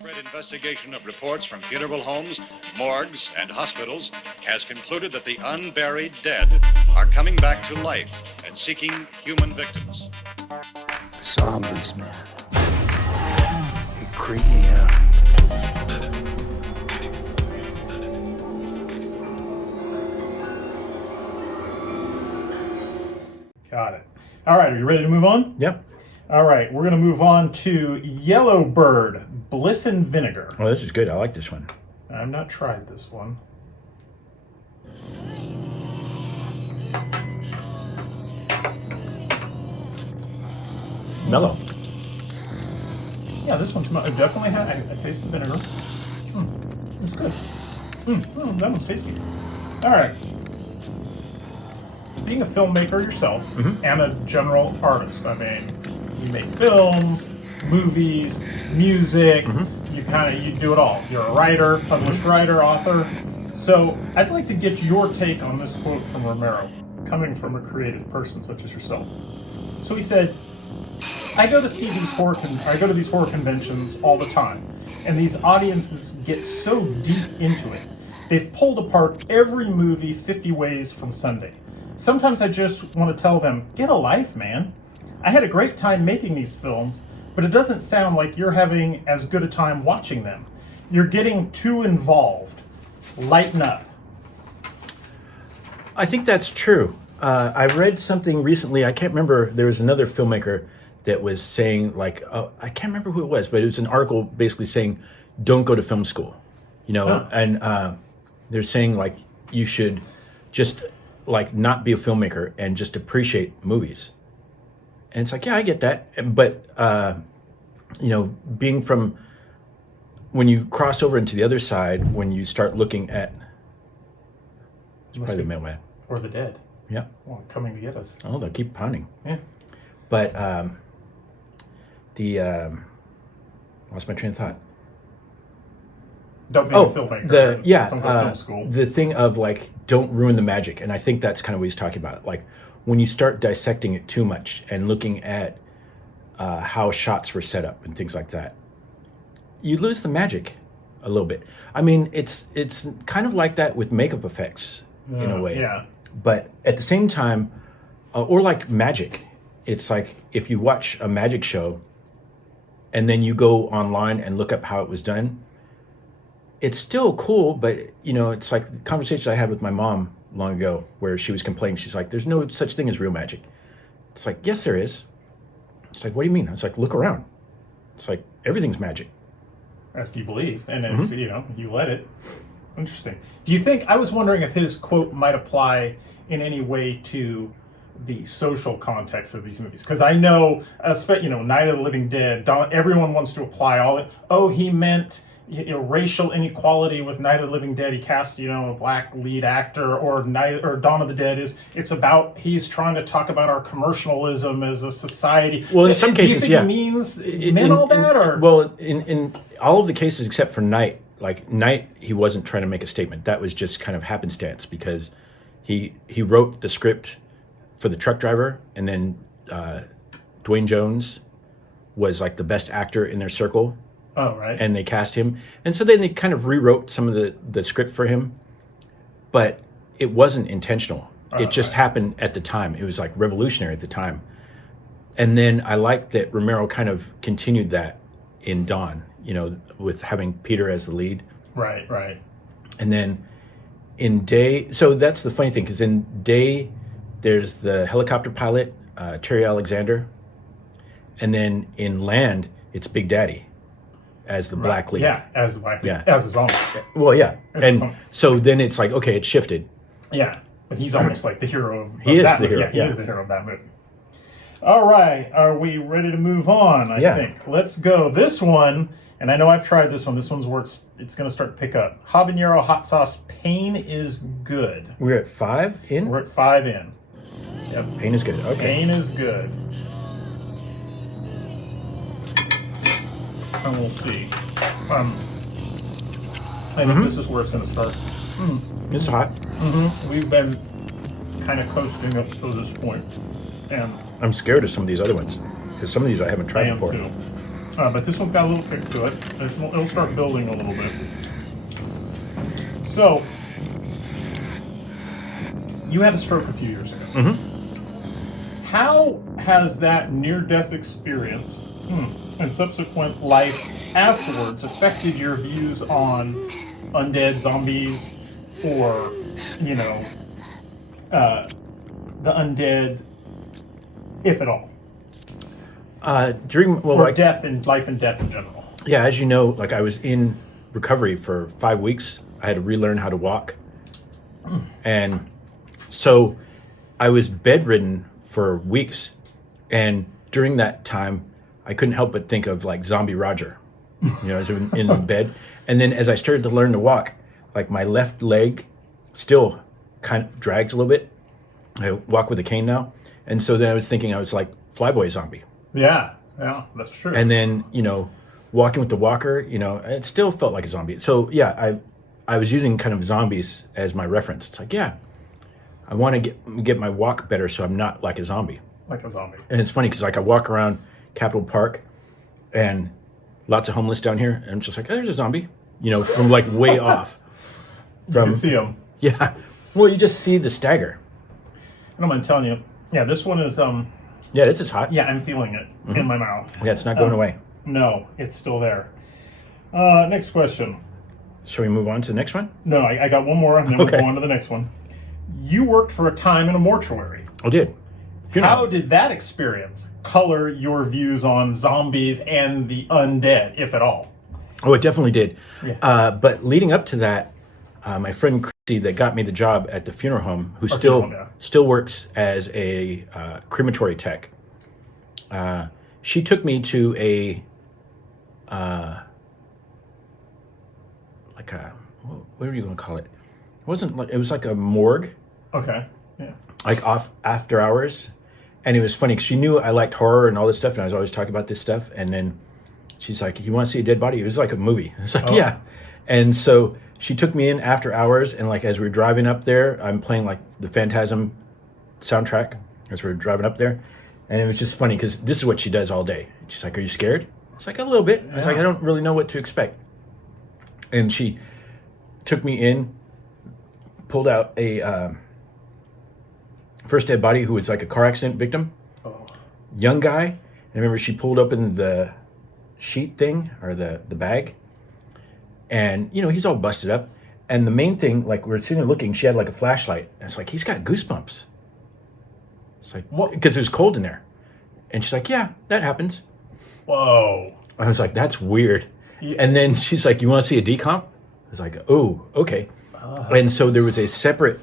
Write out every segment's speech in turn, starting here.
Widespread investigation of reports from funeral homes, morgues, and hospitals has concluded that the unburied dead are coming back to life and seeking human victims. Zombies, man. You're creepy, yeah. Got it. All right, are you ready to move on? Yep. All right, we're going to move on to Yellow Bird, Bliss and Vinegar. Well, this is good. I like this one. I've not tried this one. Mellow. Yeah, this one's definitely I taste the vinegar. It's good. That one's tasty. All right. Being a filmmaker yourself and a general artist, I mean, you make films, movies, music. You do it all. You're a writer, published writer, author. So I'd like to get your take on this quote from Romero, coming from a creative person such as yourself. So he said, I go to these horror conventions all the time, and these audiences get so deep into it. They've pulled apart every movie 50 ways from Sunday. Sometimes I just want to tell them, get a life, man. I had a great time making these films, but it doesn't sound like you're having as good a time watching them. You're getting too involved. Lighten up. I think that's true. I read something recently. I can't remember. There was another filmmaker that was saying, like, I can't remember who it was, but it was an article basically saying, don't go to film school. You know, and they're saying, like, you should just, like, not be a filmmaker and just appreciate movies. And it's like, yeah, I get that. But, you know, being from, when you cross over into the other side, when you start looking at, it's probably the mailman. Or the dead. Yeah. Well, coming to get us. Oh, they'll keep pounding. Yeah. But lost my train of thought. Don't be a filmmaker. Don't go to film school. The thing of, like, don't ruin the magic. And I think that's kind of what he's talking about. Like, when you start dissecting it too much and looking at how shots were set up and things like that, you lose the magic a little bit. I mean, it's kind of like that with makeup effects in a way. Yeah. But at the same time, or like magic, it's like if you watch a magic show and then you go online and look up how it was done, it's still cool, but, you know, it's like the conversation I had with my mom long ago where she was complaining. She's like, there's no such thing as real magic. It's like, yes, there is. It's like, what do you mean? I was like, look around. It's like, everything's magic. If you believe, and if, you know, you let it. Interesting. Do you think, I was wondering if his quote might apply in any way to the social context of these movies? Because I know, you know, Night of the Living Dead, everyone wants to apply all it. Oh, he meant, you know, racial inequality with Night of the Living Dead. He cast, you know, a black lead actor, or Dawn of the Dead he's about, he's trying to talk about our commercialism as a society. Well, in some cases, do you think he meant all that, or? Well, in all of the cases except for Night, like Night, he wasn't trying to make a statement. That was just kind of happenstance because he wrote the script for the truck driver, and then Dwayne Jones was like the best actor in their circle. Oh, right. And they cast him. And so then they kind of rewrote some of the script for him, but it wasn't intentional. It just happened at the time. It was like revolutionary at the time. And then I like that Romero kind of continued that in Dawn, you know, with having Peter as the lead. Right, right. And then in Day, so that's the funny thing, because in Day, there's the helicopter pilot, Terry Alexander. And then in Land, it's Big Daddy as the black lead. Yeah, as the black lead. As a zombie. Well, yeah. And so then it's like, okay, it shifted. Yeah, but he's almost like the hero of he is that the movie. hero. Yeah, he is the hero of that movie. All right, are we ready to move on? I think. Let's go. This one, and I know I've tried this one. This one's where it's going to start to pick up. Habanero Hot Sauce, Pain is Good. We're at 5 in? We're at 5 in. Yep. Pain is good. Okay. Pain is good. And we'll see. I think this is where it's going to start. It's hot. We've been kind of coasting up to this point, and I'm scared of some of these other ones because some of these I haven't tried before. Too. But this one's got a little kick to it. It'll start building a little bit. So, you had a stroke a few years ago. Mm-hmm. How has that near-death experience and subsequent life afterwards affected your views on undead, zombies, or, the undead, if at all? Death and life and death in general. Yeah, as you know, like I was in recovery for 5 weeks. I had to relearn how to walk. And so I was bedridden for weeks. And during that time, I couldn't help but think of like Zombie Roger, as in bed. And then as I started to learn to walk, like my left leg still kind of drags a little bit. I walk with a cane now. And so then I was thinking I was like Flyboy Zombie. Yeah, that's true. And then, walking with the walker, it still felt like a zombie. So yeah, I was using kind of zombies as my reference. It's like, yeah, I want to get my walk better so I'm not like a zombie. Like a zombie. And it's funny because like I walk around Capitol Park and lots of homeless down here, and I'm just like, oh, there's a zombie, from like way off. You can see them. Yeah. Well, you just see the stagger. And I'm telling you, yeah, this one is yeah, this is hot. Yeah, I'm feeling it in my mouth. Yeah, it's not going away. No, it's still there. Next question. Shall we move on to the next one? No, I got one more, and then we'll go on to the next one. You worked for a time in a mortuary. I did. How did that experience color your views on zombies and the undead, if at all? Oh, it definitely did. Yeah. But leading up to that, my friend Chrissy that got me the job at the funeral home, who still works as a crematory tech, she took me to a what are you going to call it? It was like a morgue. Okay. Yeah. Like off after hours. And it was funny because she knew I liked horror and all this stuff, and I was always talking about this stuff. And then she's like, "You want to see a dead body?" It was like a movie. I was like, "Yeah." And so she took me in after hours, and like as we were driving up there, I'm playing like the Phantasm soundtrack as we were driving up there. And it was just funny because this is what she does all day. She's like, "Are you scared?" It's like, "A little bit." I was like, "I don't really know what to expect." And she took me in, pulled out a first dead body who was like a car accident victim, young guy. And I remember she pulled open the sheet thing or the bag, and he's all busted up. And the main thing, like we're sitting there looking, she had like a flashlight, and it's like he's got goosebumps. It's like, what? Because it was cold in there. And she's like, "Yeah, that happens." Whoa. I was like, "That's weird." Yeah. And then she's like, "You want to see a decomp?" I was like, "Oh, okay." And so there was a separate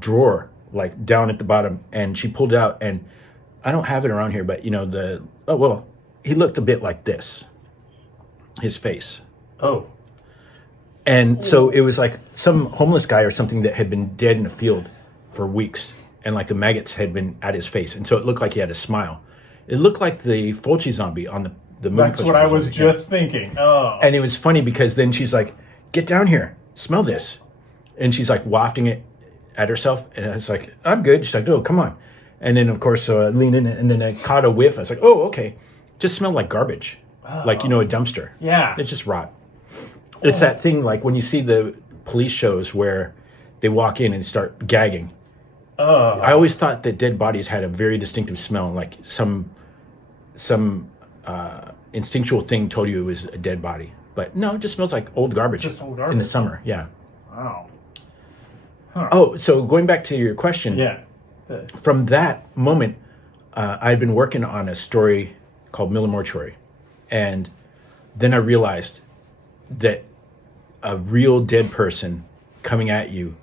drawer like down at the bottom, and she pulled it out, and I don't have it around here, but he looked a bit like this, his face. Oh. And so it was like some homeless guy or something that had been dead in a field for weeks, and like the maggots had been at his face, and so it looked like he had a smile. It looked like the Fulci zombie on the movie. That's what I was just thinking. Oh. And it was funny because then she's like, "Get down here, smell this," and she's like wafting it at herself, and I was like, "I'm good." She's like, "Oh, come on." And then of course I leaned in, and then I caught a whiff. I was like, "Oh, okay." Just smelled like garbage, like a dumpster. Yeah, it's just rot. It's that thing like when you see the police shows where they walk in and start gagging. I always thought that dead bodies had a very distinctive smell, like some instinctual thing told you it was a dead body. But no, it just smells like old garbage. Just old garbage. In the summer, yeah. Wow. Huh. Oh, so going back to your question. Yeah. From that moment, I'd been working on a story called Miller Mortuary. And then I realized that a real dead person coming at you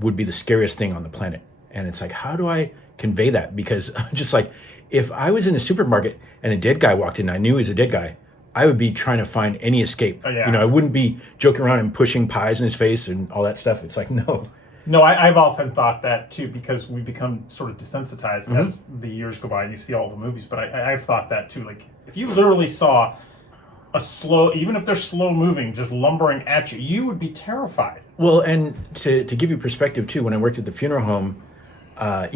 would be the scariest thing on the planet. And it's like, how do I convey that? Because just like, if I was in a supermarket and a dead guy walked in, I knew he was a dead guy, I would be trying to find any escape. Oh, yeah. I wouldn't be joking around and pushing pies in his face and all that stuff. It's like, no. No, I've often thought that too, because we've become sort of desensitized as the years go by and you see all the movies. But I've thought that too. Like, if you literally saw a slow, even if they're slow moving, just lumbering at you, you would be terrified. Well, and to give you perspective too, when I worked at the funeral home, I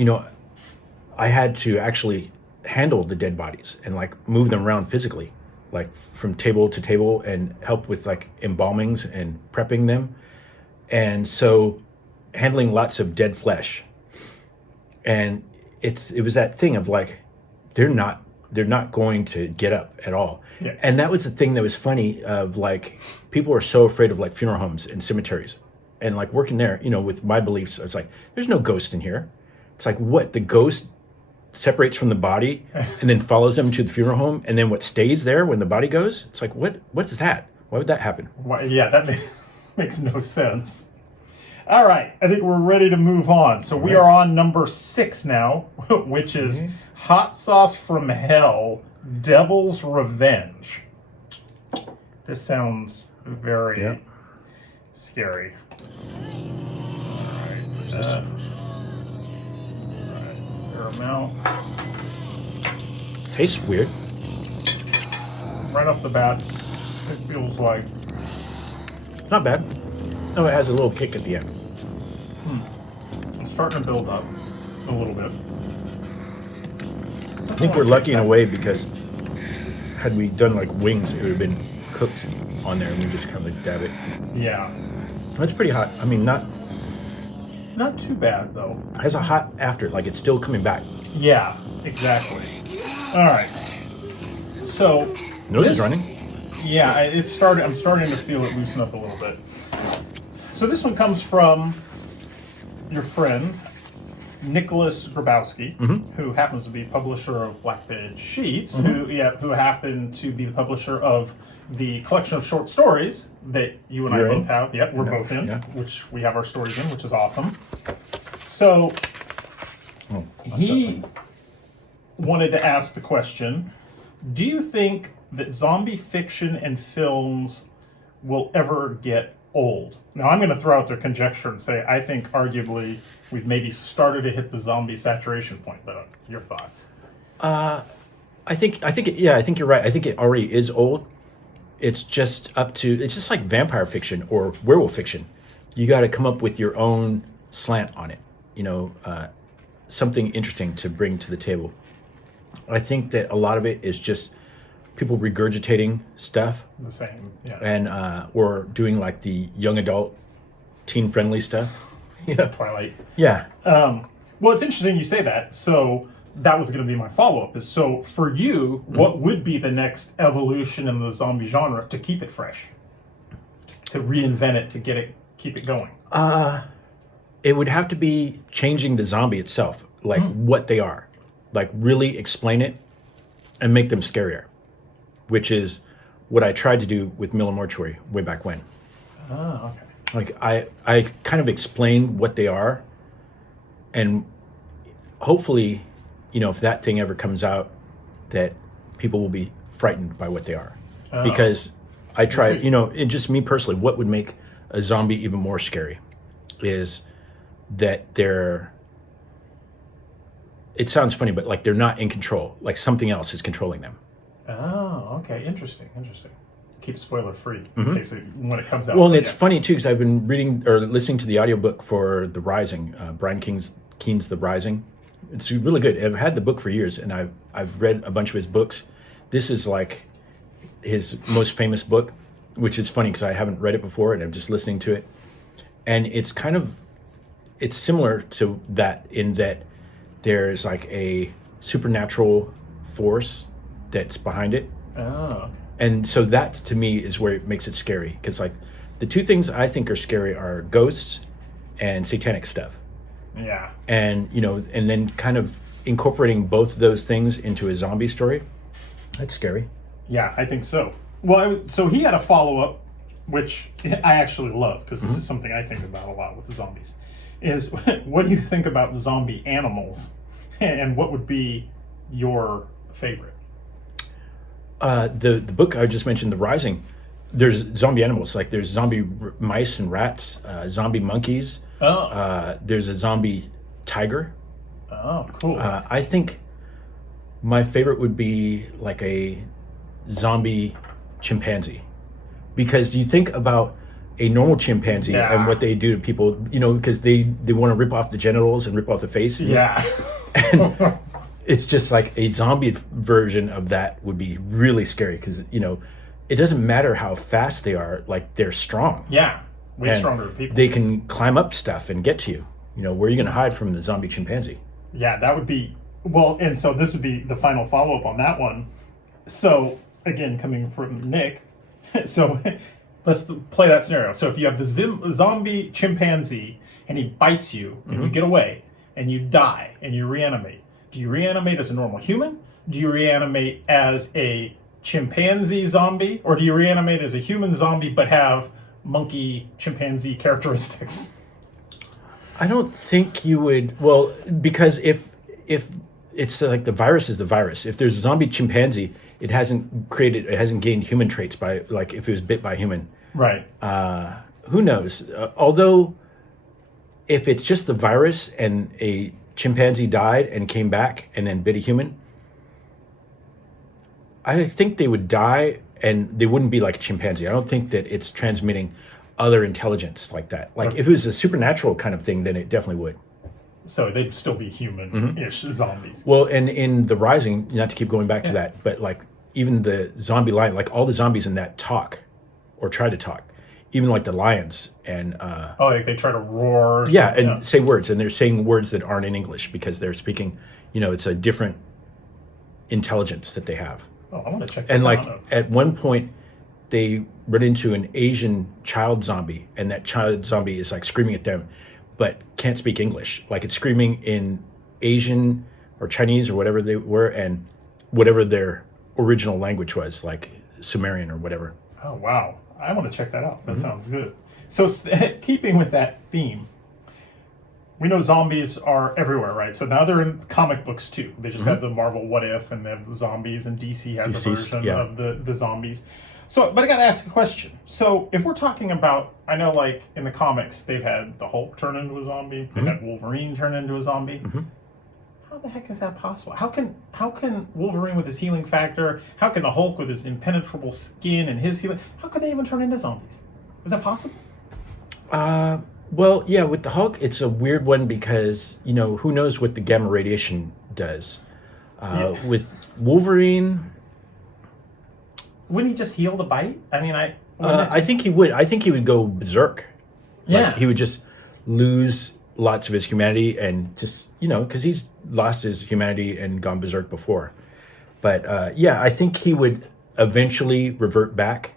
had to actually handle the dead bodies and like move them around physically, like from table to table, and help with like embalmings and prepping them. And so handling lots of dead flesh. And it was that thing of like, they're not going to get up at all. Yeah. And that was the thing that was funny of like, people are so afraid of like funeral homes and cemeteries, and like working there, you know, with my beliefs, it's like, there's no ghost in here. It's like, what, the ghost separates from the body and then follows them to the funeral home, and then what stays there when the body goes? It's like, what's that? Why would that happen? Why, yeah, that makes no sense. All right, I think we're ready to move on. So we are on number 6 now, which is Hot Sauce from Hell, Devil's Revenge. This sounds very scary. All right, fair amount. Tastes weird. Right off the bat, it feels like Not bad. Oh, it has a little kick at the end. it's starting to build up a little bit. I think we're lucky in a way, because had we done like wings, it would have been cooked on there, and we just kind of like dab it. Yeah, It's pretty hot. I mean, not too bad though. it has a hot after, like it's still coming back. Yeah, exactly. All right. So Nose this- is running. Yeah, I'm starting to feel it loosen up a little bit. So this one comes from your friend Nicholas Grabowski, who happens to be publisher of Black Bed Sheets, who happened to be the publisher of the collection of short stories that you and You're I both in? have. Yep, we're Yeah, both in, yeah. which we have our stories in, which is awesome. So Oh, he wanted to ask the question, do you think that zombie fiction and films will ever get old? Now, I'm going to throw out their conjecture and say I think arguably we've maybe started to hit the zombie saturation point, but your thoughts? I think you're right. I think it already is old. It's just like vampire fiction or werewolf fiction. You got to come up with your own slant on it, you know, something interesting to bring to the table. I think that a lot of it is just people regurgitating stuff, The same, yeah. and or doing like the young adult, teen friendly stuff. Yeah, Twilight. yeah. Well, it's interesting you say that. So that was going to be my follow-up. Is so for you, what would be the next evolution in the zombie genre to keep it fresh, to reinvent it, to keep it going? It would have to be changing the zombie itself, like what they are, like really explain it and make them scarier, which is what I tried to do with Miller Mortuary way back when. Oh, okay. Like I kind of explain what they are, and hopefully, you know, if that thing ever comes out, that people will be frightened by what they are. Because I tried, you know, it just me personally, what would make a zombie even more scary is that it sounds funny, but like they're not in control, like something else is controlling them. Oh, okay. Interesting. Keep spoiler free in case when it comes out. Well, and it's funny too, because I've been reading or listening to the audiobook for The Rising, Brian Keene's The Rising. It's really good. I've had the book for years, and I've read a bunch of his books. This is like his most famous book, which is funny because I haven't read it before, and I'm just listening to it. And it's similar to that in that there's like a supernatural force that's behind it. Oh, okay. And so that to me is where it makes it scary, because like the two things I think are scary are ghosts and satanic stuff. Yeah. And you know, and then kind of incorporating both of those things into a zombie story, that's scary. Yeah, I think so. Well, so he had a follow-up, which I actually love, because this is something I think about a lot with the zombies, is what do you think about zombie animals, and what would be your favorite? The book I just mentioned, The Rising, there's zombie animals, like there's zombie mice and rats, zombie monkeys. There's a zombie tiger. Oh, cool. I think my favorite would be like a zombie chimpanzee, because you think about a normal chimpanzee and what they do to people, you know, because they want to rip off the genitals and rip off the face. Yeah. it's just like a zombie version of that would be really scary because it doesn't matter how fast they are, like they're strong. Yeah, way And stronger people. They can climb up stuff and get to you. Where are you going to hide from the zombie chimpanzee? Yeah, that would be well, and so this would be the final follow up on that one. So again, coming from Nick, so let's play that scenario. So if you have the zombie chimpanzee and he bites you and you get away and you die and you reanimate, do you reanimate as a normal human? Do you reanimate as a chimpanzee zombie, or do you reanimate as a human zombie but have monkey chimpanzee characteristics? I don't think you would. Well, because if it's like the virus is the virus. If there's a zombie chimpanzee, it hasn't gained human traits by, like, if it was bit by a human. Right. Who knows? Although, if it's just the virus and a chimpanzee died and came back and then bit a human, I think they would die and they wouldn't be like a chimpanzee. I don't think that it's transmitting other intelligence like that. Like if it was a supernatural kind of thing, then it definitely would. So they'd still be human-ish zombies. Well, and in The Rising, not to keep going back to that, but like even the zombie lion, like all the zombies in that talk or try to talk, even like the lions and like they try to roar. Say words, and they're saying words that aren't in English because they're speaking, it's a different intelligence that they have. Oh, I want to check this and like out. At one point they run into an Asian child zombie, and that child zombie is like screaming at them but can't speak English. Like it's screaming in Asian or Chinese or whatever they were, and whatever their original language was, like Sumerian or whatever. Oh, wow. I want to check that out. That sounds good. So keeping with that theme, we know zombies are everywhere, right? So now they're in comic books too. They just have the Marvel What If, and they have the zombies, and DC has a version of the zombies. So, but I got to ask a question. So if we're talking about, I know like in the comics, they've had the Hulk turn into a zombie. They've had Wolverine turn into a zombie. How the heck is that possible? How can Wolverine with his healing factor, how can the Hulk with his impenetrable skin and his healing, how could they even turn into zombies? Is that possible? Well, yeah, with the Hulk, it's a weird one because, who knows what the gamma radiation does. With Wolverine, wouldn't he just heal the bite? I mean, I think he would. I think he would go berserk. Yeah. Like, he would just lose lots of his humanity and just, because he's lost his humanity and gone berserk before. But I think he would eventually revert back.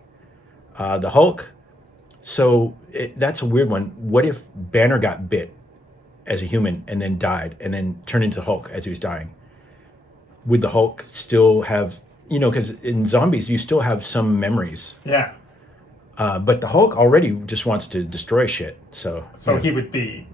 The Hulk, so that's a weird one. What if Banner got bit as a human and then died and then turned into Hulk as he was dying? Would the Hulk still have, because in zombies you still have some memories. Yeah. But the Hulk already just wants to destroy shit. So it'd be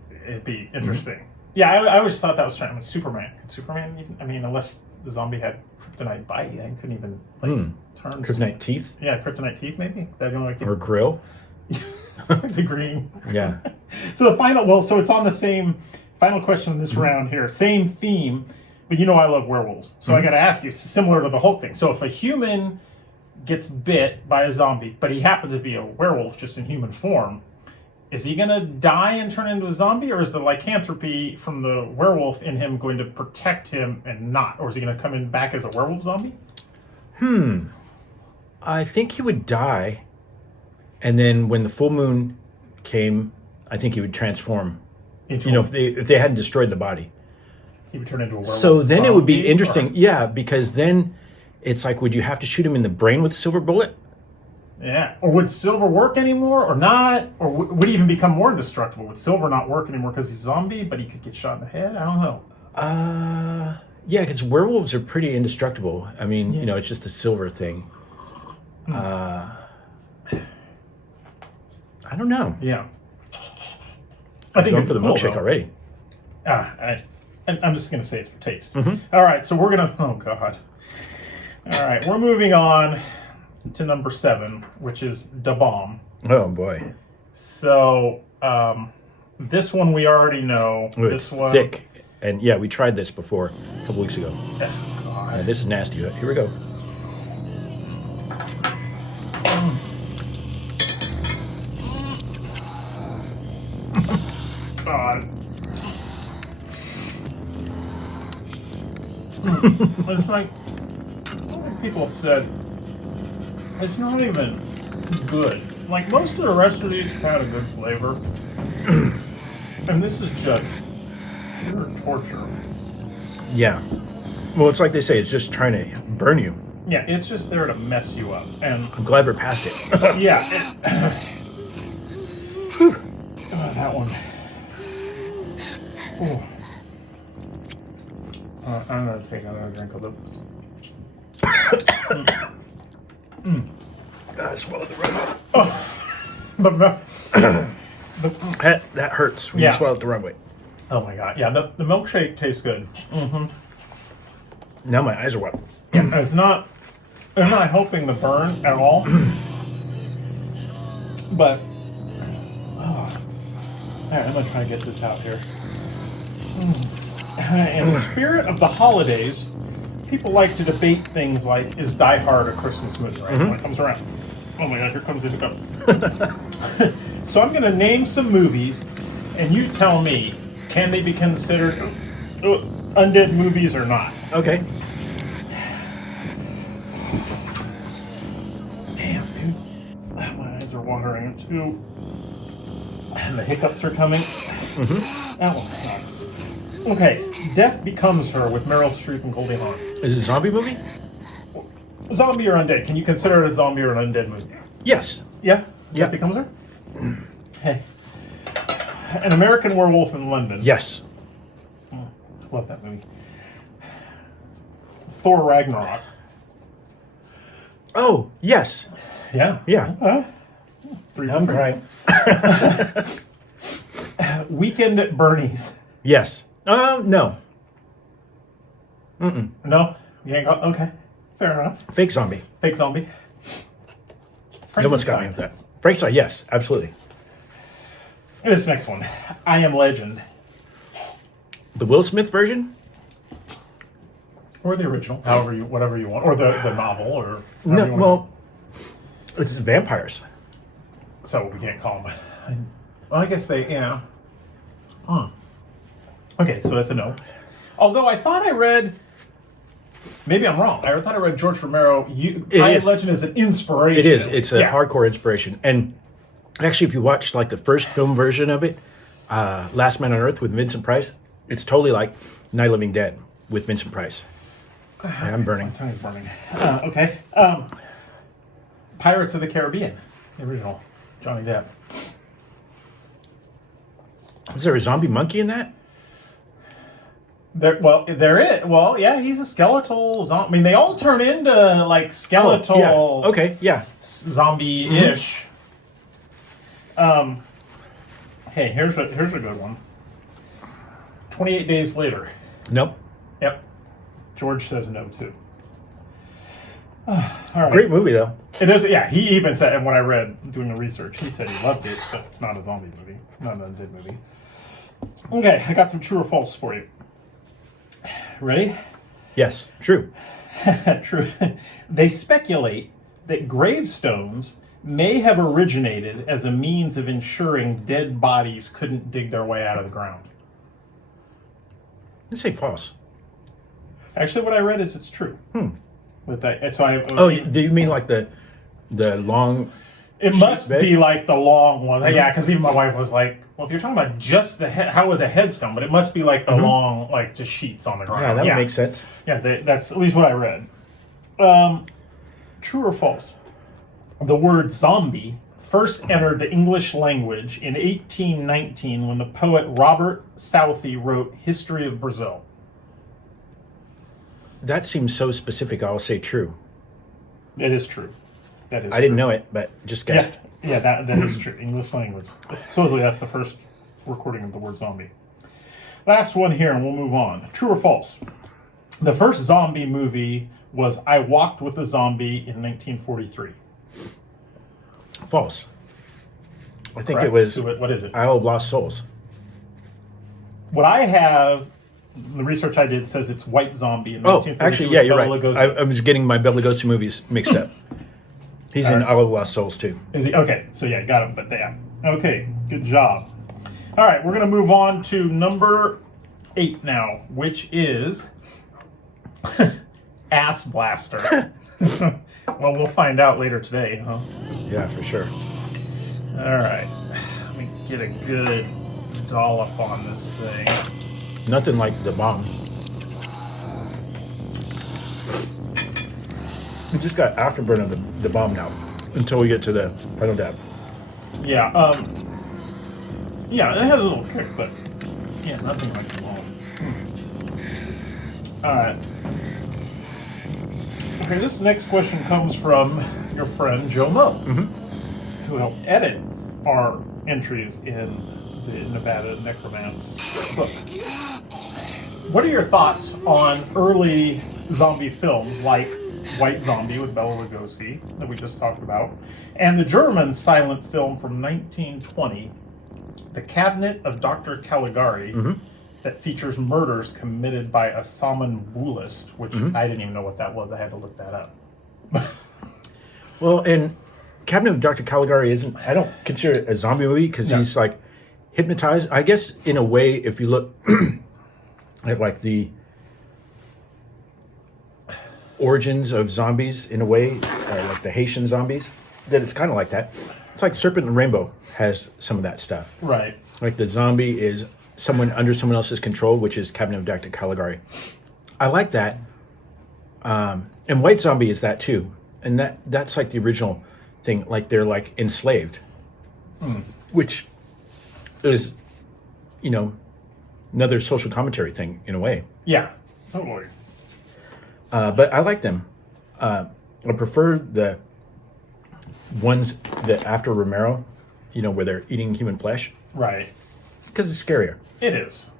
interesting. Yeah, I always thought that was trying with Superman. Could Superman even, unless the zombie had kryptonite bite, I couldn't even turn. Kryptonite teeth? Yeah, kryptonite teeth maybe. That's the only way or grill? the green. Yeah. So so it's on the same final question in this round here. Same theme, but I love werewolves. So I got to ask you, it's similar to the Hulk thing. So if a human gets bit by a zombie, but he happens to be a werewolf just in human form, is he going to die and turn into a zombie, or is the lycanthropy from the werewolf in him going to protect him and not? Or is he going to come in back as a werewolf zombie? I think he would die, and then when the full moon came, I think he would transform. If they hadn't destroyed the body, he would turn into a werewolf. So then it would be interesting, because then it's like, would you have to shoot him in the brain with a silver bullet? Yeah. Or would silver work anymore or not? Or would he even become more indestructible? Would silver not work anymore because he's a zombie, but he could get shot in the head? I don't know. Yeah, because werewolves are pretty indestructible. I mean, it's just the silver thing. I don't know. Yeah. I think I'm for the milkshake already. I'm just going to say it's for taste. All right, so we're going to... Oh, God. All right, we're moving on to number 7, which is Da Bomb. Oh, boy. So, this one we already know. It's thick. And, we tried this before a couple weeks ago. Oh, God. This is nasty. Here we go. God. It's like people have said, it's not even good. Like most of the rest of these had a good flavor, and this is just pure torture. Yeah. Well, it's like they say, it's just trying to burn you. Yeah, it's just there to mess you up. And I'm glad we're past it. yeah, that one. Ooh. I'm gonna take another drink of it. God, I swallowed the wrong way. That hurts when you swallow it the wrong way. Oh my god, yeah, the milkshake tastes good. Mm-hmm. Now my eyes are wet. Yeah, it's not helping the burn at all. But, all right, I'm gonna try to get this out here. In the spirit of the holidays, people like to debate things like, is Die Hard a Christmas movie, right? When it comes around. Oh my god, here comes the hiccups. So I'm gonna name some movies, and you tell me, can they be considered undead movies or not? Okay. Damn, dude. My eyes are watering too. And the hiccups are coming. That one sucks. Okay, Death Becomes Her with Meryl Streep and Goldie Hawn. Is it a zombie movie? Zombie or undead? Can you consider it a zombie or an undead movie? Yes. Yeah? Yeah. Death Becomes Her? Hey. An American Werewolf in London. Yes. Love that movie. Thor Ragnarok. Oh, yes. Yeah. Yeah. Three. I'm crying. Weekend at Bernie's. Yes. No. No? You ain't got... Okay. Fair enough. Fake zombie. Fake zombie. You almost got me with that. Frankenstein, yes, absolutely. This next one. I Am Legend. The Will Smith version? Or the original. Whatever you want. Or the novel, or... No, you want. well, it's vampires. So we can't call them... Well, I guess they... Yeah. Okay, so that's a no. Although I thought I read... Maybe I'm wrong. I thought I read George Romero. I Am Legend is an inspiration. It is. It's a hardcore inspiration. And actually, if you watch like the first film version of it, Last Man on Earth with Vincent Price, it's totally like Night of the Living Dead with Vincent Price. And I'm burning. My tongue is burning. Okay. Pirates of the Caribbean, the original, Johnny Depp. Is there a zombie monkey in that? Yeah, he's a skeletal zombie. I mean, they all turn into like skeletal. Yeah. Okay, yeah. Zombie-ish. Hey, here's a good one. 28 Days Later. Nope. Yep. George says no too. All right. Great movie though. It is. Yeah, he even said, and when I read doing the research, he said he loved it, but it's not a zombie movie, not an undead movie. Okay, I got some true or false for you. Ready? Yes, true. True. They speculate that gravestones may have originated as a means of ensuring dead bodies couldn't dig their way out of the ground. Let's say false. Actually, what I read is it's true. With that, so Oh, do you mean like the long? It must be like the long one. Yeah, because even my wife was like, well, if you're talking about just the head, how was a headstone? But it must be like the long, like just sheets on the ground. Yeah, that would make sense. Yeah, that's at least what I read. True or false? The word zombie first entered the English language in 1819 when the poet Robert Southey wrote History of Brazil. That seems so specific. I'll say true. It is true. That is. I didn't know it, but just guessed. Yeah, that is true. English language. Supposedly that's the first recording of the word zombie. Last one here, and we'll move on. True or false? The first zombie movie was I Walked with a Zombie in 1943. False. I think Correct. it was. What is it? Isle of Lost Souls. What I have, the research I did says it's White Zombie in Oh, 1943. actually, yeah, you're Bela right. Lugosi. I was getting my Bela Lugosi movies mixed up. He's in Isle of Lost Souls too. Is he? Okay, so yeah, got him, but yeah. Okay, good job. All right, we're going to move on to number 8 now, which is Ass blaster. Well, we'll find out later today, huh? Yeah, for sure. All right. Let me get a good dollop on this thing. Nothing like the bomb. We just got afterburn of the bomb now until we get to the final dab. Yeah, yeah, it has a little kick, but yeah, nothing like the bomb. All right. Okay, this next question comes from your friend Joe Mo, who helped edit our entries in the Nevada Necromance book. What are your thoughts on early zombie films like White Zombie with Bela Lugosi that we just talked about, and the German silent film from 1920, The Cabinet of Dr. Caligari, that features murders committed by a somnambulist, which I didn't even know what that was. I had to look that up. Well, and Cabinet of Dr. Caligari isn't, I don't consider it a zombie movie because he's like hypnotized. I guess in a way, if you look at like the origins of zombies in a way, like the Haitian zombies, that it's kind of like that. It's like Serpent and the Rainbow has some of that stuff. Right. Like the zombie is someone under someone else's control, which is Cabinet of Dr. Caligari. I like that. And White Zombie is that too. And that's like the original thing. Like they're like enslaved, which is, you know, another social commentary thing in a way. Yeah, totally. But I like them. I prefer the ones that after Romero, you know, where they're eating human flesh. Right. Because it's scarier. It is.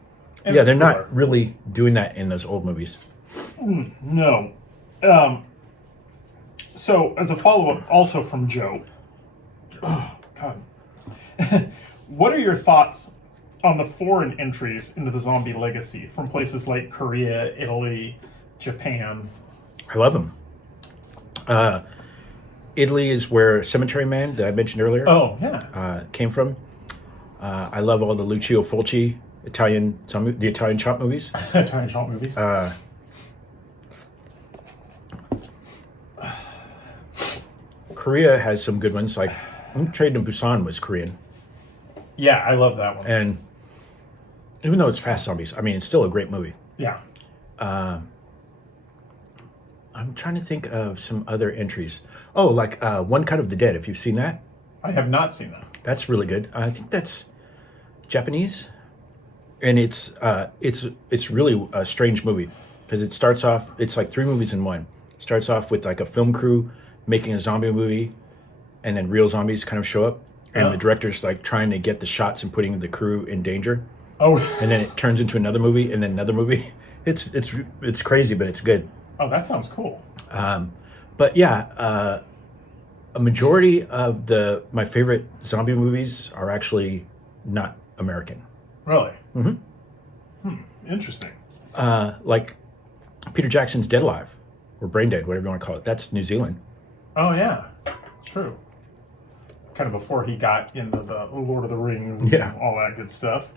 And Yeah, it's they're cooler. not really doing that in those old movies. No. So, as a follow-up, also from Joe, oh, God. What are your thoughts on the foreign entries into the zombie legacy from places like Korea, Italy, Japan? I love them. Italy is where Cemetery Man, that I mentioned earlier, came from. I love all the Lucio Fulci the Italian chop movies. Italian chop movies. Korea has some good ones. Like Train to Busan was Korean, Yeah, I love that one. and even though it's fast zombies, I mean it's still a great movie. Yeah. I'm trying to think of some other entries. Oh, like One Cut of the Dead. If you've seen that, I have not seen that. that's really good. I think that's Japanese, and it's really a strange movie because it starts off. It's like three movies in one. It starts off with like a film crew making a zombie movie, and then real zombies kind of show up, and the director's like trying to get the shots and putting the crew in danger. Oh. And then it turns into another movie, and then another movie. It's crazy, but it's good. Oh, that sounds cool. But yeah, a majority of my favorite zombie movies are actually not American. Really? Interesting. Like Peter Jackson's Dead Alive, or Brain Dead, whatever you want to call it. That's New Zealand. Oh, yeah. True. Kind of before he got into the Lord of the Rings and all that good stuff.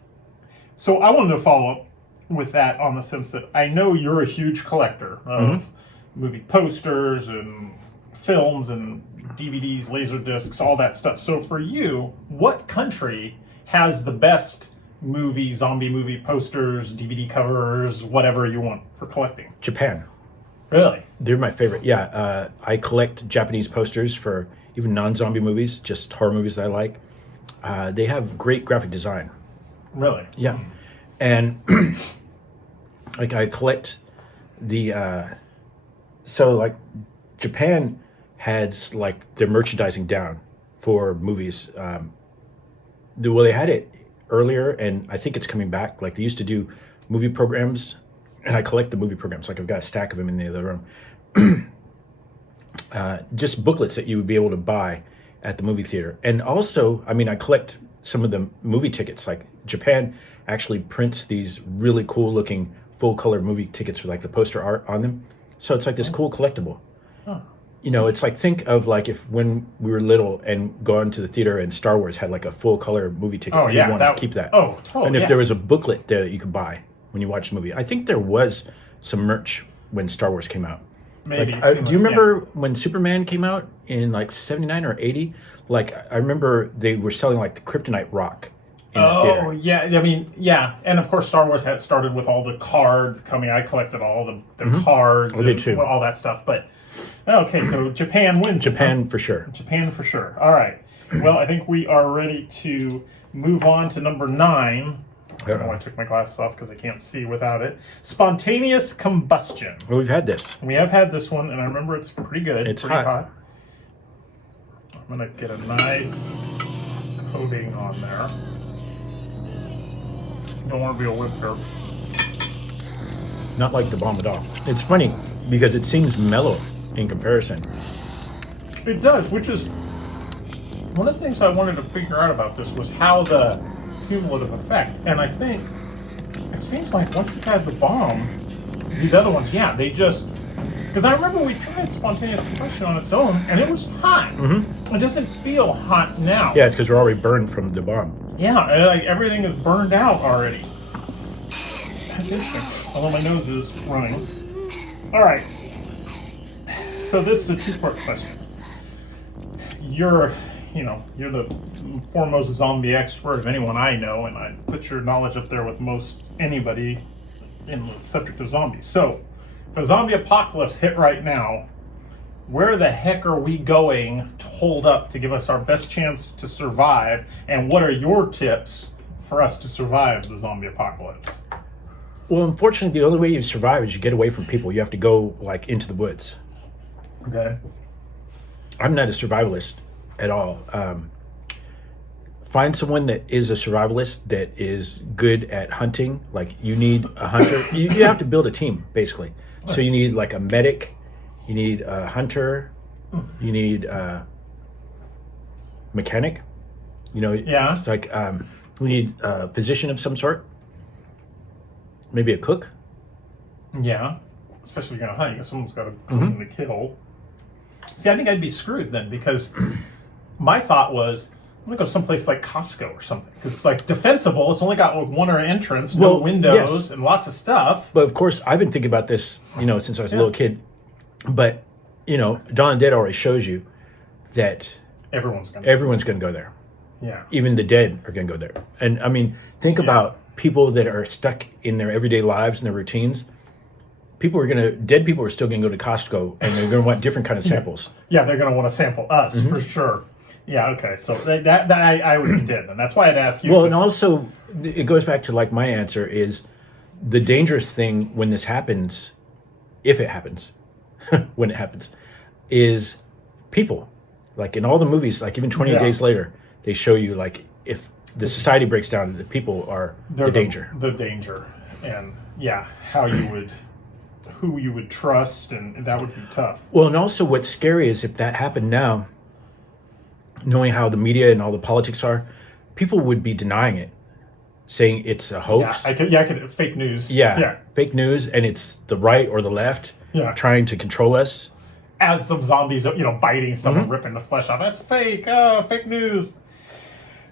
So I wanted to follow up with that on the sense that I know you're a huge collector of movie posters and films and DVDs, laser discs, all that stuff. So for you, what country has the best zombie movie posters, DVD covers, whatever you want for collecting? Japan. Really? They're my favorite. Yeah, I collect Japanese posters for even non-zombie movies, just horror movies that I like. They have great graphic design. Really? Yeah. And like I collect the so like Japan has like their merchandising down for movies. They had it earlier, and I think it's coming back. Like they used to do movie programs, and I collect the movie programs. Like I've got a stack of them in the other room. Just booklets that you would be able to buy at the movie theater. And also, I mean, I collect some of the movie tickets. Like Japan actually prints these really cool looking full color movie tickets with like the poster art on them. So it's like this cool collectible. You know, it's like, think of like if when we were little and going to the theater and Star Wars had like a full color movie ticket. Oh, yeah. You'd want to keep that. Oh, totally. And if there was a booklet there that you could buy when you watch the movie. I think there was some merch when Star Wars came out. Maybe. Like, do you remember when Superman came out in like 79 or 80? Like, I remember they were selling like the kryptonite rock in the theater. Oh, yeah. I mean, yeah. And of course, Star Wars had started with all the cards coming. I collected all the cards I did too. and all that stuff. But, okay, so Japan wins. Japan for sure. Japan for sure. All right. Well, I think we are ready to move on to number 9. Uh-oh. I took my glasses off because I can't see without it. Spontaneous combustion. Well, we've had this. We have had this one, and I remember it's pretty good. It's pretty hot. I'm going to get a nice coating on there. Don't want to be a whip here. Not like the bomb at all. It's funny because it seems mellow in comparison. It does, which is one of the things I wanted to figure out about this was how the cumulative effect. And I think it seems like once you've had the bomb, these other ones, yeah, they just... Because I remember we tried spontaneous combustion on its own, and it was hot. It doesn't feel hot now. Yeah, it's because we're already burned from the bomb. Yeah, like everything is burned out already. That's interesting. Although my nose is running. All right. So this is a 2-part question. You're the foremost zombie expert of anyone I know, and I put your knowledge up there with most anybody in the subject of zombies. So, if a zombie apocalypse hit right now, where the heck are we going to hold up to give us our best chance to survive? And what are your tips for us to survive the zombie apocalypse? Well, unfortunately, the only way you survive is you get away from people. You have to go like into the woods. Okay. I'm not a survivalist at all. Find someone that is a survivalist that is good at hunting. Like, you need a hunter. you have to build a team, basically. So you need like a medic, you need a hunter, you need a mechanic. Yeah. It's like we need a physician of some sort. Maybe a cook. Yeah. Especially if you're going to hunt, because someone's got to clean the kill. See, I think I'd be screwed then, because my thought was, I'm going to go someplace like Costco or something. Because it's like defensible. It's only got like one entrance, no windows, yes. and lots of stuff. But of course, I've been thinking about this, since I was a little kid. But, Dawn of the Dead already shows you that Everyone's going to go there. Yeah. Even the dead are going to go there. And I mean, think about people that are stuck in their everyday lives and their routines. Dead people are still going to go to Costco, and they're going to want different kind of samples. Yeah, they're going to want to sample us for sure. Yeah, okay. So that I would be dead then. That's why I'd ask you. Well, and also, it goes back to like my answer is the dangerous thing when this happens, if it happens, when it happens, is people. Like in all the movies, like even 28 Days Later, they show you like if the society breaks down, the people are the danger. The danger. And who you would trust, and that would be tough. Well, and also what's scary is if that happened now, knowing how the media and all the politics are, people would be denying it, saying it's a hoax. I could fake news. Yeah, fake news, and it's the right or the left trying to control us. As some zombies, biting someone, ripping the flesh off. That's fake. Fake news.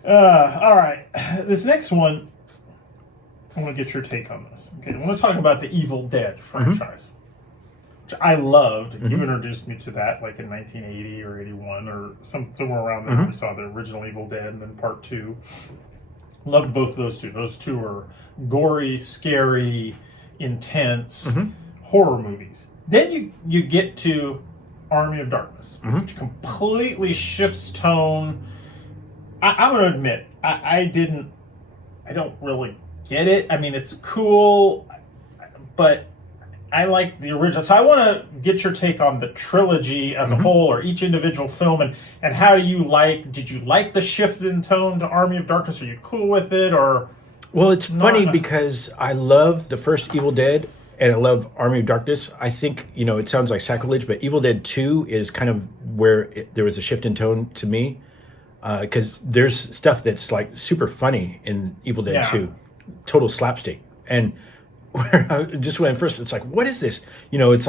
All right. This next one, I want to get your take on this. Okay, I want to talk about the Evil Dead franchise, which I loved. You introduced me to that like in 1980 or 81 or somewhere around there. We saw the original Evil Dead and then part 2. Loved both of those two. Those two are gory, scary, intense horror movies. Then you get to Army of Darkness, which completely shifts tone. I'm going to admit, I don't really get it. I mean, it's cool, but I like the original. So I want to get your take on the trilogy as a whole, or each individual film, and how did you like the shift in tone to Army of Darkness? Are you cool with it, or? Well, it's funny because I love the first Evil Dead and I love Army of Darkness. I think, it sounds like sacrilege, but Evil Dead 2 is kind of where there was a shift in tone to me. Because there's stuff that's like super funny in Evil Dead 2. Total slapstick. And just when first it's like, what is this? It's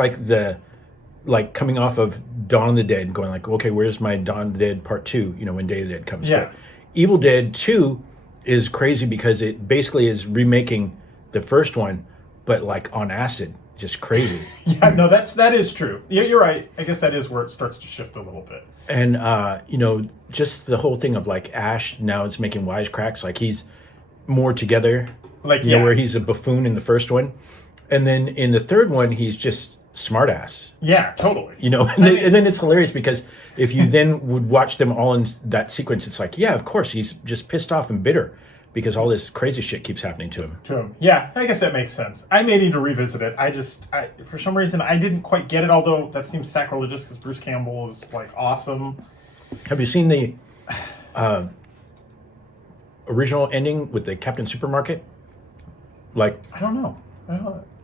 like coming off of Dawn of the Dead and going like, okay, where's my Dawn of the Dead part 2, when Day of the Dead comes. Yeah. But Evil Dead 2 is crazy because it basically is remaking the first one, but like on acid. just crazy. Yeah, no, that is true. You're right. I guess that is where it starts to shift a little bit. And just the whole thing of like Ash now is making wisecracks, like he's more together, Like, where he's a buffoon in the first one, and then in the third one he's just smartass. Yeah, totally. And then it's hilarious because if you then would watch them all in that sequence, it's like, yeah, of course he's just pissed off and bitter because all this crazy shit keeps happening to him. Yeah, I guess that makes sense. I may need to revisit it. I for some reason, I didn't quite get it, although that seems sacrilegious because Bruce Campbell is, like, awesome. Have you seen the original ending with the Captain Supermarket? Like, I don't know.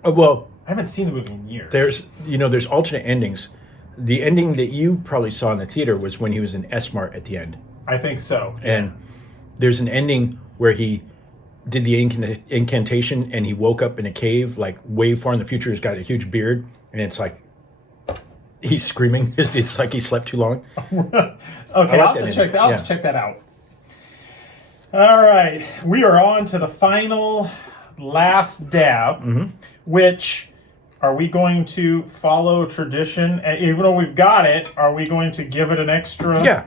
well, I haven't seen the movie in years. There's alternate endings. The ending that you probably saw in the theater was when he was in S-Mart at the end. I think so. And there's an ending where he did the incantation and he woke up in a cave, like way far in the future. He's got a huge beard, and it's like he's screaming. It's like he slept too long. Okay, I'll have to check that out. All right, we are on to the final, last dab, which, are we going to follow tradition? Even though we've got it, are we going to give it an extra? Yeah.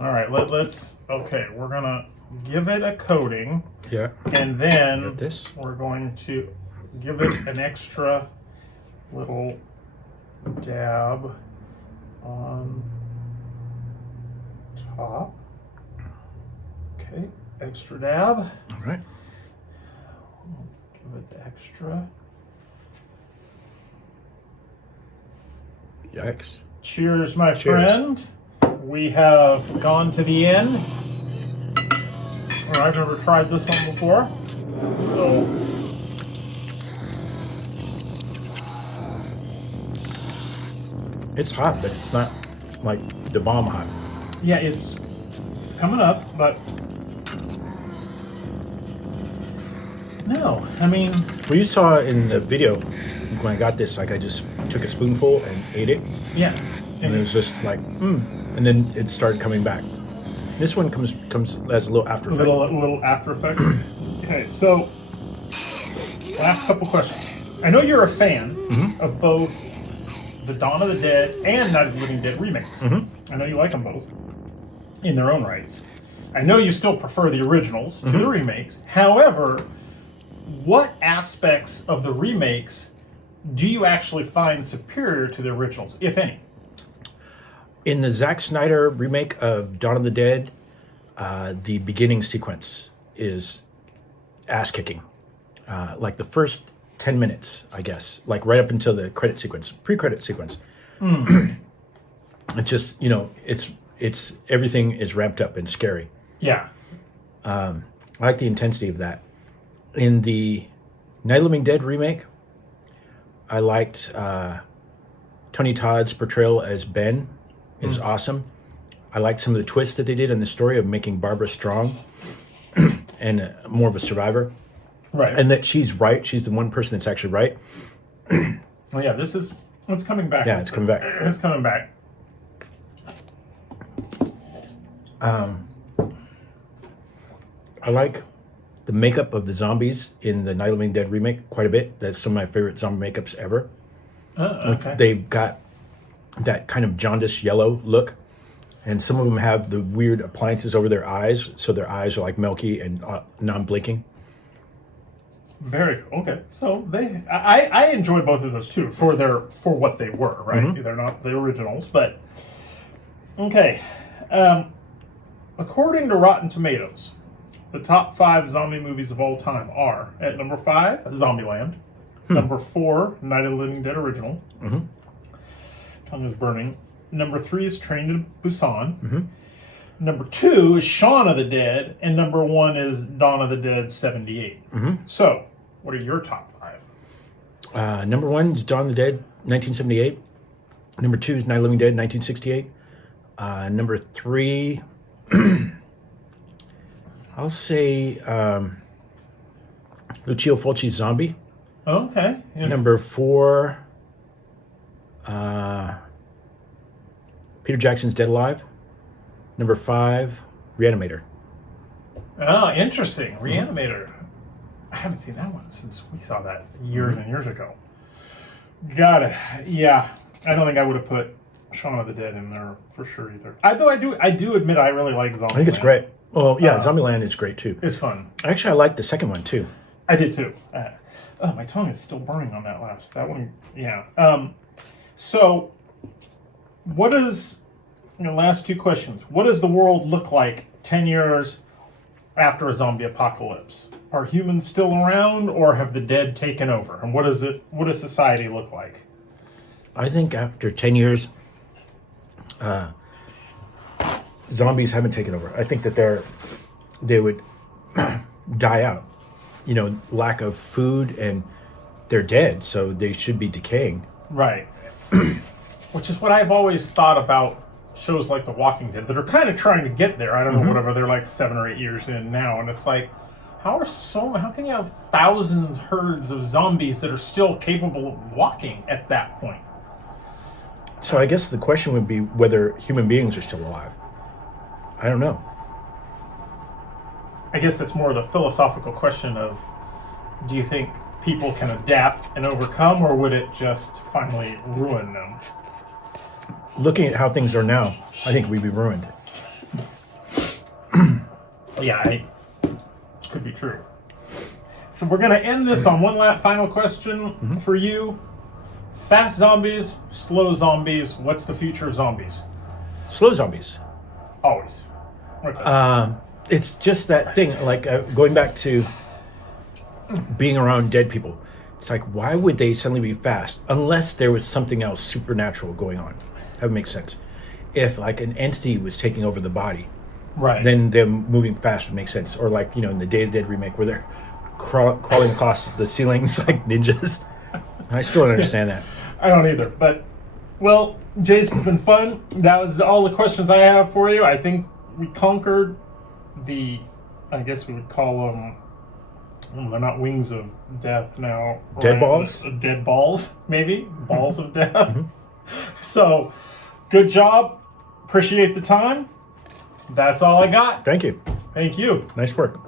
All right, let's, okay, we're going to give it a coating. Yeah. And then Get this. we're going to give it an extra little dab on top. Okay, extra dab. All right. Let's give it the extra. Yikes. Cheers, my friend. We have gone to the end. I've never tried this one before, so it's hot, but it's not like the bomb hot. yeah, it's coming up, but no, I mean, Well, you saw in the video when I got this, like I just took a spoonful and ate it, yeah, and it was just like, and then it started coming back. This one comes as a little after effect. little after effect. Okay, so last couple questions. I know you're a fan of both the Dawn of the Dead and Night of the Living Dead remakes. I know you like them both in their own rights. I know you still prefer the originals to the remakes. However, what aspects of the remakes do you actually find superior to the originals, if any? In the Zack Snyder remake of Dawn of the Dead, the beginning sequence is ass-kicking. Like the first 10 minutes, I guess, like right up until the credit sequence, pre-credit sequence. It's just, it's everything is ramped up and scary. Yeah. I like the intensity of that. In the Night of the Living Dead remake, I liked Tony Todd's portrayal as Ben is awesome. I liked some of the twists that they did in the story of making Barbara strong and more of a survivor. Right. And that she's right. She's the one person that's actually right. Oh yeah, it's coming back. Yeah, it's coming back. It's coming back. I like the makeup of the zombies in the Night of the Living Dead remake quite a bit. That's some of my favorite zombie makeups ever. Okay. They've got that kind of jaundice yellow look, and some of them have the weird appliances over their eyes, so their eyes are like milky and non-blinking. Very cool. Okay, so I enjoy both of those too for what they were. Right, they're not the originals, but okay. According to Rotten Tomatoes, the top 5 zombie movies of all time are at number 5, Zombieland, number 4, Night of the Living Dead original. Tongue is burning. Number 3 is Train to Busan. Number 2 is Shaun of the Dead, and number 1 is Dawn of the Dead 78. So, what are your top 5? Number 1 is Dawn of the Dead, 1978. Number 2 is Night of the Living Dead, 1968. Number 3, I'll say Lucio Fulci's Zombie. Okay. Yeah. Number 4, Peter Jackson's Dead Alive. Number 5, Reanimator. Oh, interesting. Reanimator. I haven't seen that one since we saw that years and years ago. Got it. Yeah, I don't think I would have put Shaun of the Dead in there for sure either. I do admit I really like Zombieland. I think it's great. Well, yeah, Zombieland is great too. It's fun. Actually, I like the second one too. I did too. My tongue is still burning on that one. Yeah. So, what is, last two questions. What does the world look like 10 years after a zombie apocalypse? Are humans still around, or have the dead taken over? And what does society look like? I think after 10 years, zombies haven't taken over. I think that they would die out. Lack of food, and they're dead, so they should be decaying. Right. Which is what I've always thought about shows like The Walking Dead that are kind of trying to get there. I don't know, whatever, they're like 7 or 8 years in now, and it's like, how can you have thousands, herds of zombies that are still capable of walking at that point? So I guess the question would be whether human beings are still alive. I don't know. I guess that's more of the philosophical question of, do you think people can adapt and overcome, or would it just finally ruin them? Looking at how things are now, I think we'd be ruined. Yeah, could be true. So we're going to end this on one final question for you. Fast zombies, slow zombies, what's the future of zombies? Slow zombies. Always. It's just that thing, like going back to being around dead people. It's like, why would they suddenly be fast unless there was something else supernatural going on? That would make sense. If like an entity was taking over the body, right, then them moving fast would make sense. Or like, in the Day of the Dead remake where they're crawling across the ceilings like ninjas. I still don't understand that. I don't either. But, well, Jason, it's been fun. That was all the questions I have for you. I think we conquered I guess we would call them, they're not wings of death now. Dead balls? Dead balls, maybe. Balls of death. So, good job. Appreciate the time. That's all I got. Thank you. Thank you. Nice work.